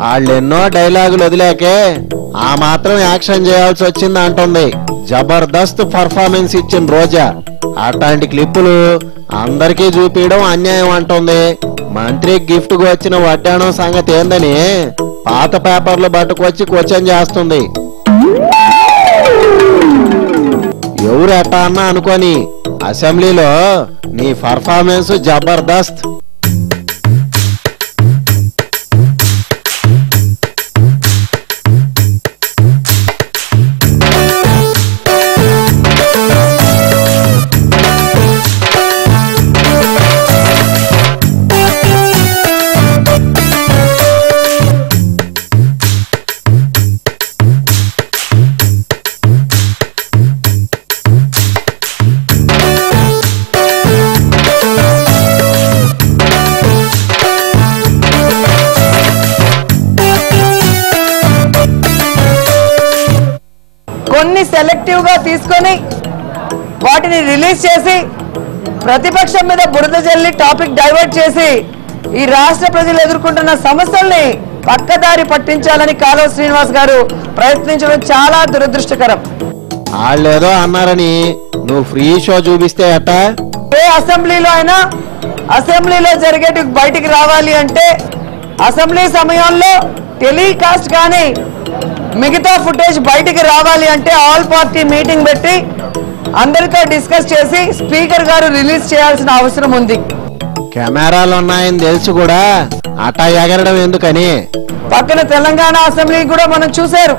వాళ్ళెన్నో డైలాగులు వదిలేకే ఆ మాత్రం యాక్షన్ చేయాల్సి వచ్చింది అంటుంది. జబర్దస్త్ పర్ఫార్మెన్స్ ఇచ్చిన రోజా అట్లాంటి క్లిప్పులు అందరికీ చూపించడం అన్యాయం అంటుంది. మంత్రి గిఫ్ట్ కు వచ్చిన వడ్డాణం సంగతి ఏందని పాత పేపర్లు పట్టుకొచ్చి క్వశ్చన్ చేస్తుంది. ఎవరు ఎట్టా అన్నా అనుకోని అసెంబ్లీలో నీ పర్ఫార్మెన్స్ జబర్దస్త్. కొన్ని సెలెక్టివ్ గా తీసుకొని వాటిని రిలీజ్ చేసి ప్రతిపక్షం మీద బురద జల్లి టాపిక్ డైవర్ట్ చేసి ఈ రాష్ట్ర ప్రజలు ఎదుర్కొంటున్న సమస్యల్ని పక్కదారి పట్టించాలని కాలువ శ్రీనివాస్ గారు ప్రయత్నించడం చాలా దురదృష్టకరం. వాళ్ళేదో అన్నారని నువ్వు ఫ్రీ షో చూపిస్తే అట్ట. ఏ అసెంబ్లీలో అయినా అసెంబ్లీలో జరిగేటి బయటికి రావాలి అంటే అసెంబ్లీ సమయంలో టెలికాస్ట్ కానీ మిగతా ఫుటేజ్ బయటికి రావాలి అంటే ఆల్ పార్టీ మీటింగ్ పెట్టి అందరితో డిస్కస్ చేసి స్పీకర్ గారు రిలీజ్ చేయాల్సిన అవసరం ఉంది. కెమెరాలు ఉన్నాయని తెలుసు కూడా అట్టా ఎగరడం ఎందుకని? పక్కన తెలంగాణ అసెంబ్లీ కూడా మనం చూశారు,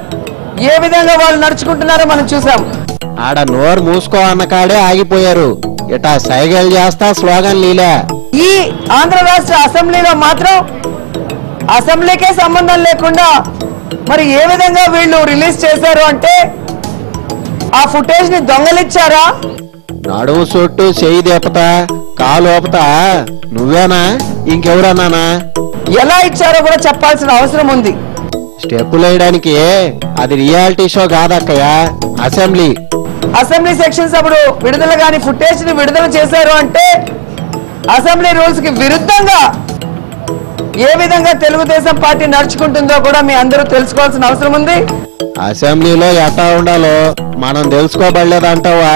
ఏ విధంగా వాళ్ళు నడుచుకుంటున్నారో మనం చూసాం. ఆడ నోరు మూసుకో అన్న కాడే ఆగిపోయారు. ఇటా సైగలు చేస్తా స్లోగన్ లీలా. ఈ ఆంధ్ర రాష్ట్ర అసెంబ్లీలో మాత్రం అసెంబ్లీకే సంబంధం లేకుండా మరి ఏ విధంగా వీళ్ళు రిలీజ్ చేశారు అంటే ఆ ఫుటేజ్ ని దొంగలిచ్చారా? నడుము చుట్టూ చెయ్యి దేపతా కాలు ఓపతా నువ్వేనా ఇంకెవరన్నానా? ఎలా ఇచ్చారో కూడా చెప్పాల్సిన అవసరం ఉంది. స్టెప్పులు వేయడానికి అది రియాలిటీ షో కాదక్కయ్యా, అసెంబ్లీ. అసెంబ్లీ సెక్షన్స్ అప్పుడు విడుదల గాని ఫుటేజ్ ని విడుదల చేశారు అంటే అసెంబ్లీ రూల్స్ కి విరుద్ధంగా ఏ విధంగా తెలుగుదేశం పార్టీ నడుచుకుంటుందో కూడా మీ అందరూ తెలుసుకోవాల్సిన అవసరం ఉంది. అసెంబ్లీలో ఎట్టా ఉండాలో మనం తెలుసుకోబడలేదంటావా?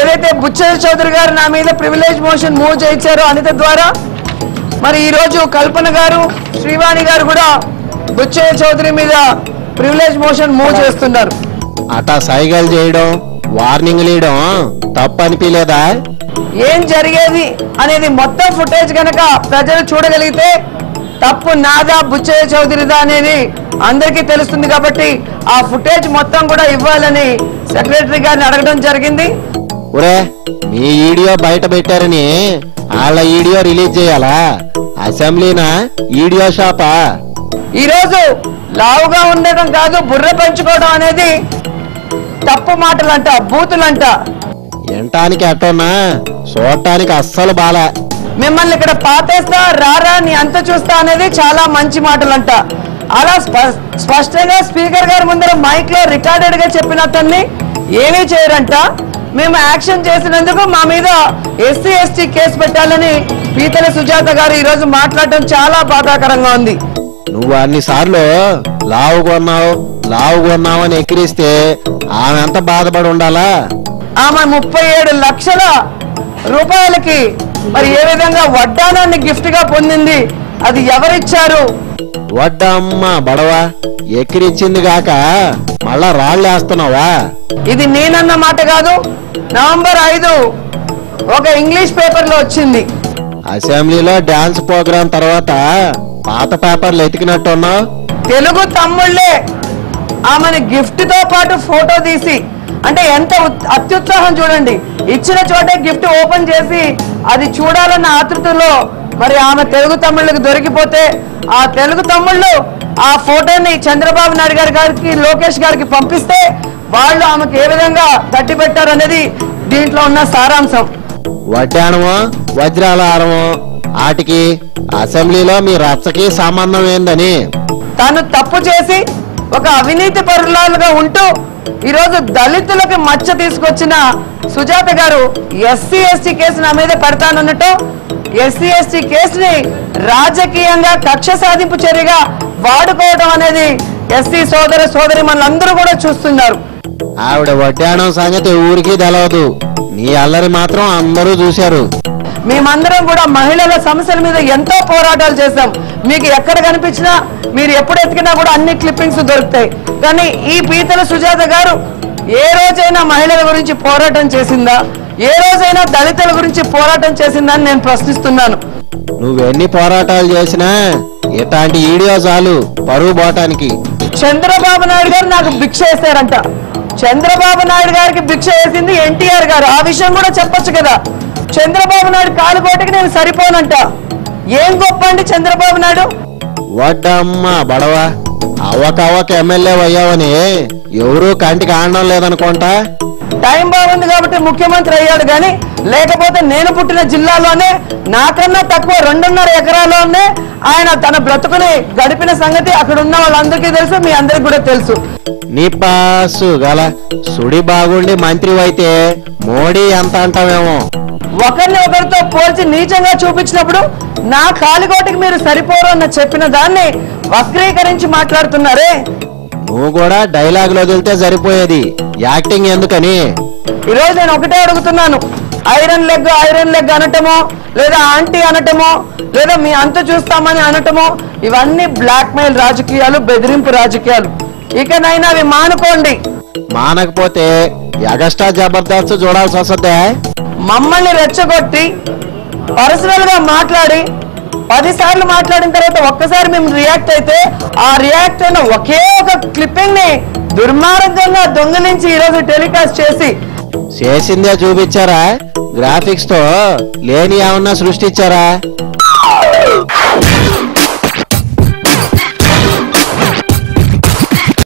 ఏదైతే బుచ్చయ్య చౌదరి గారు నా మీద ప్రివిలేజ్ మోషన్ మూవ్ చేయించారో అనిత ద్వారా, మరి ఈ రోజు కల్పన గారు శ్రీవాణి గారు కూడా బుచ్చయ్య చౌదరి మీద ప్రివిలేజ్ మోషన్ మూవ్ చేస్తున్నారు. అట్టా సైగలు చేయడం వార్నింగ్లు ఇవ్వడం తప్పు అనిపించలేదా? ఏం జరిగేది అనేది మొత్తం ఫుటేజ్ కనుక ప్రజలు చూడగలిగితే తప్పు నాదా బుచ్చయ్య చౌదరిదా అనేది అందరికీ తెలుస్తుంది. కాబట్టి ఆ ఫుటేజ్ మొత్తం కూడా ఇవ్వాలని సెక్రటరీ గారిని అడగడం జరిగింది. ఒరే మీ వీడియో బయట పెట్టారని వాళ్ళ వీడియో రిలీజ్ చేయాలా? అసెంబ్లీనా వీడియో షాపా? ఈరోజు లావుగా ఉండటం కాదు, బుర్ర పెంచుకోవడం అనేది తప్పు మాటలంట, బూతులంట. వినటానికి అట్టోనా, చూడటానికి అస్సలు బాలా. మిమ్మల్ని ఇక్కడ పాతేస్తా రారా నీ అంత చూస్తా అనేది చాలా మంచి మాటలంట. అలా స్పష్టంగా స్పీకర్ గారి ముందర మైక్ లో రికార్డెడ్ గా చెప్పిన అతన్ని ఏమీ చేయరంట. మేము యాక్షన్ చేసినందుకు మా మీద ఎస్సీ ఎస్టీ కేసు పెట్టాలని పీతల సుజాత గారు ఈ రోజు మాట్లాడటం చాలా బాధాకరంగా ఉంది. నువ్వు అన్నిసార్లు లావు కొన్నావు అని ఎక్కిరిస్తే ఆమె ఎంత బాధపడి ఉండాలా? ఆమె 37 లక్షల రూపాయలకి మరి ఏ విధంగా వడ్డానాన్ని గిఫ్ట్ గా పొందింది, అది ఎవరిచ్చారు? వడ్డమ్మ బడవా ఎక్కిరిచ్చింది గాక మళ్ళా రాళ్ళేస్తున్నావా? ఇది నేనన్న మాట కాదు, నవంబర్ 5 ఒక ఇంగ్లీష్ పేపర్ లో వచ్చింది. అసెంబ్లీలో డాన్స్ ప్రోగ్రాం తర్వాత పాత పేపర్లు ఎతికినట్టున్నావు. తెలుగు తమ్ముళ్ళే ఆమెను గిఫ్ట్ తో పాటు ఫోటో తీసి, అంటే ఎంత అత్యుత్సాహం చూడండి, ఇచ్చిన చోటే గిఫ్ట్ ఓపెన్ చేసి అది చూడాలన్న ఆతృతలో మరి ఆమె తెలుగు తమ్ముళ్ళకి దొరికిపోతే ఆ తెలుగు తమ్ముళ్ళు ఆ ఫోటోని చంద్రబాబు నాయుడు గారికి లోకేష్ గారికి పంపిస్తే వాళ్ళు ఆమెకు ఏ విధంగా తట్టి పెట్టారు అనేది దీంట్లో ఉన్న సారాంశం. వడ్డాణమో వజ్రాల హారమో వాటికి అసెంబ్లీలో మీ రచ్చకి సంబంధం ఏందని? తాను తప్పు చేసి ఒక అవినీతి పరులాలుగా ఉంటూ ఈరోజు దళితులకు మచ్చ తీసుకొచ్చిన సుజాత గారు ఎస్సీ ఎస్టీ కేసు నా మీద పెడతానన్నట్టు ఎస్సీ ఎస్టీ కేసుని రాజకీయంగా కక్ష సాధింపు చర్యగా వాడుకోవడం అనేది ఎస్సీ సోదర సోదరి మనందరూ కూడా చూస్తున్నారు. ఆవిడ వడ్డాణం సంగతి ఊరికి తెలవదు, నీ అల్లరి మాత్రం అందరూ చూశారు. మేమందరం కూడా మహిళల సమస్యల మీద ఎంతో పోరాటాలు చేశాం. మీకు ఎక్కడ కనిపించినా, మీరు ఎప్పుడు ఎతికినా కూడా అన్ని క్లిప్పింగ్స్ దొరుకుతాయి. కానీ ఈ పీతల సుజాత గారు ఏ రోజైనా మహిళల గురించి పోరాటం చేసిందా? ఏ రోజైనా దళితుల గురించి పోరాటం చేసిందా అని నేను ప్రశ్నిస్తున్నాను. నువ్వెన్ని పోరాటాలు చేసినా ఇట్లాంటి వీడియో చాలు పరువు పోవటానికి. చంద్రబాబు నాయుడు గారు నాకు భిక్ష వేశారంట. చంద్రబాబు నాయుడు గారికి భిక్ష వేసింది ఎన్టీఆర్ గారు. ఆ విషయం కూడా చెప్పొచ్చు కదా. చంద్రబాబు నాయుడు కాలుకోటికి నేను సరిపోనంట. ఏం గొప్ప అండి చంద్రబాబు నాయుడు. వడ్డమ్మ బడవ, అవ్వకవ్వక ఎమ్మెల్యే అయ్యావని ఎవరూ కంటికి ఆడడం లేదనుకుంటా. టైం బాగుంది కాబట్టి ముఖ్యమంత్రి అయ్యాడు, కానీ లేకపోతే నేను పుట్టిన జిల్లాలోనే నాకన్నా తక్కువ 2.5 ఎకరాల్లోనే ఆయన తన బ్రతుకుని గడిపిన సంగతి అక్కడ ఉన్న వాళ్ళందరికీ తెలుసు, మీ అందరికి కూడా తెలుసు. నీ పాసు గల సుడి బాగుండి మంత్రి అయితే మోడీ ఎంత అంటావేమో. ఒకరిని ఒకరితో పోల్చి నీచంగా చూపించినప్పుడు నా కాలికోటికి మీరు సరిపోరు అన్న చెప్పిన దాన్ని వక్రీకరించి మాట్లాడుతున్నారే. నువ్వు కూడా డైలాగులు వదిలితే సరిపోయేది, యాక్టింగ్ ఎందుకని. ఈరోజు నేను ఒకటే అడుగుతున్నాను, ఐరన్ లెగ్ అనటమో, లేదా ఆంటీ అనటమో, లేదా మీ అంత చూస్తామని అనటమో, ఇవన్నీ బ్లాక్ మెయిల్ రాజకీయాలు, బెదిరింపు రాజకీయాలు. ఇకనైనా అవి మానుకోండి. మానకపోతే ఎగస్ట్రా జబర్దస్త్ చూడాల్సి వస్తుందే. మమ్మల్ని రెచ్చగొట్టి పర్సనల్ గా మాట్లాడి 10 సార్లు మాట్లాడిన తర్వాత ఒక్కసారి మేము రియాక్ట్ అయితే, ఆ రియాక్ట్ అయిన ఒకే ఒక క్లిప్పింగ్ ని దుర్మార్గంగా దొంగిలించి ఈరోజు టెలికాస్ట్ చేసిందే చూపించారా? గ్రాఫిక్స్ తో లేని ఏమన్నా సృష్టించారా?